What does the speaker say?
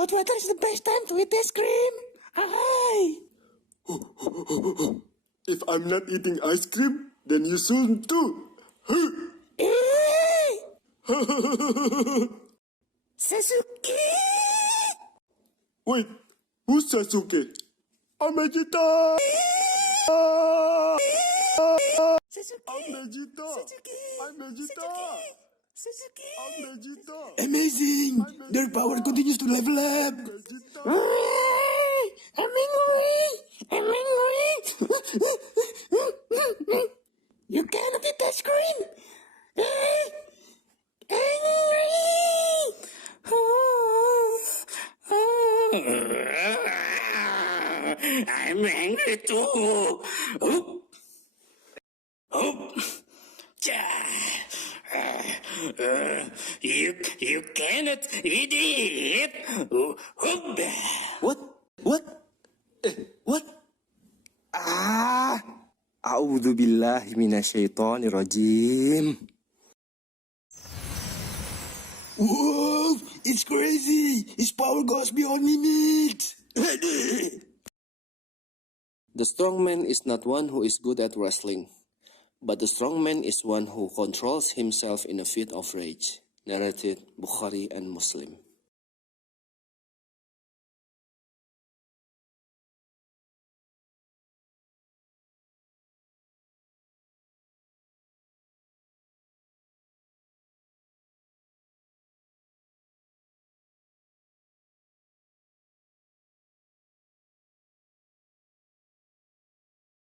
hot weather is the best time to eat ice cream. Hey! If I'm not eating ice cream, then you soon too. Sasuke! Wait, who's Sasuke? I'm Vegeta! Sasuke! I'm Vegeta! Sasuke! I'm Vegeta! Sasuke! I'm Vegeta! Amazing! Their power continues to level up! Vegeta! I'm angry! I'm angry! You cannot eat ice cream! I'm angry too! You cannot eat it! What? What? What? A'udzu billahi minasyaitonir rajim. Whoa! It's crazy! His power goes beyond limits! The strong man is not one who is good at wrestling, but the strong man is one who controls himself in a fit of rage. Narrated Bukhari and Muslim.